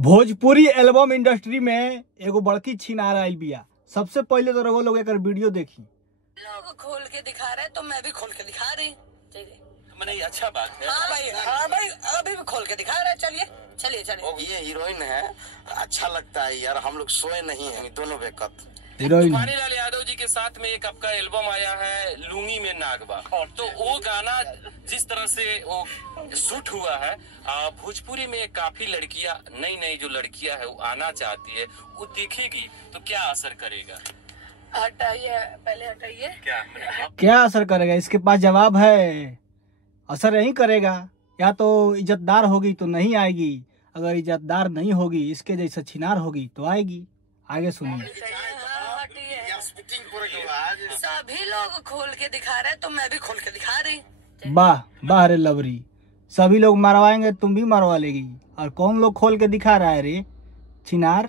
Bhojpuri album industry में एगो बड़की छिनार आइल बिया। सबसे पहले तो रउआ लोग एकर वीडियो देखी। लोग खोल के दिखा रहे तो मैं भी खोल के दिखा रही। मैंने ये अच्छा बात है। हाँ भाई अभी भी खोल के दिखा रहे। चलिए चलिए चलिए। ये हीरोइन है, अच्छा लगता है यार। हम लोग सोए नहीं हैं दोनों बेकत। हीरोइन पानीलाल यादव जी के साथ में एक आपका एल्बम आया है लुंगी में नागबा, तो वो गाना जिस तरह से वो शूट हुआ है, भोजपुरी में काफी लड़कियां, नई नई जो लड़कियां है वो आना चाहती है, वो देखेगी तो क्या असर करेगा? हटाइए पहले हटाइए। क्या असर करेगा? इसके पास जवाब है। असर यही करेगा, या तो इज्जतदार होगी तो नहीं आएगी, अगर इज्जतदार नहीं होगी, इसके जैसा छिनार होगी तो आएगी। आगे सुनिए। सभी लोग खोल के दिखा रहे तो मैं भी खोल के दिखा रही। वाह वाह रे लवरी, सभी लोग मरवाएंगे तुम भी मरवा लेगी। और कौन लोग खोल के दिखा रहा है रे छिनार?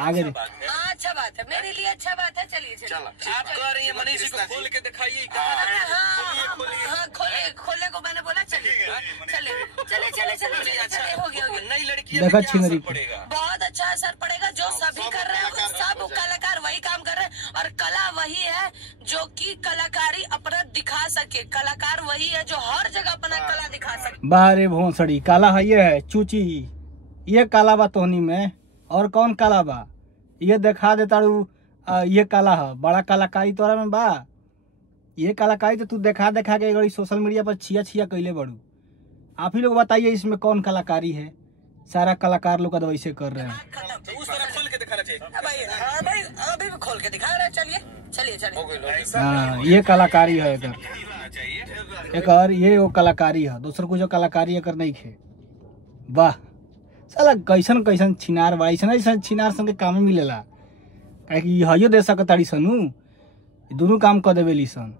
आगे अच्छा बात है, मेरे लिए अच्छा बात है। चलिए चलिए। आप कह रही है मनीष जी को खोल के दिखाइए। खोलने को मैंने बोला। चलिए चलिए चलिए चलिए। अच्छा हो गया नई लड़की देखा छिनरी पड़ेगा, बहुत अच्छा असर पड़ेगा। जो सभी कर रहे हैं सब कलाकार वही काम कर रहे हैं, और कला वही है जो कि कलाकारी अपना दिखा सके। कलाकार वही है जो हर जगह अपना कला दिखा सके। बाहरे भोंसड़ी काला है, ये है चूची, ये काला बा तोहनी में। और कौन काला बा? ये दिखा देता ये काला है। बड़ा कलाकारी तोरा में बा। ये कलाकारी तो तू दिखा के गई सोशल मीडिया पर छिया छिया कैले बड़ू। आप ही लोग बताइए इसमें कौन कलाकारी है? सारा कलाकार लोग तो वैसे कर रहे हैं। तो उस तरह खोल के दिखाना चाहिए। भाई अभी भी खोल के दिखा रहे। चलिए चलिए चलिए। हाँ, ये कलाकारी है एक और ये वो कलाकारी है। दूसरा कुछ कलाकारी अगर नहीं खे। वाह साला कैसन कैसन छिनार बा। ऐसा छिनार संगे काम मिलेला, काहे हयो दे सकताड़ी सनु। दोनों काम कर देवेली सन।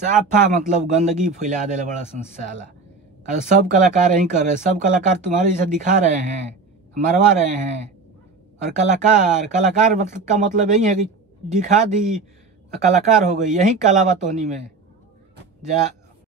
साफा मतलब गंदगी फैला देला बड़ा सन साला। सब कलाकार यही कर रहे हैं। सब कलाकार तुम्हारे जैसा दिखा रहे हैं, मरवा रहे हैं। और कलाकार मतलब का मतलब यही है कि दिखा दी कलाकार हो गई। यही कलावा तोहनी में जा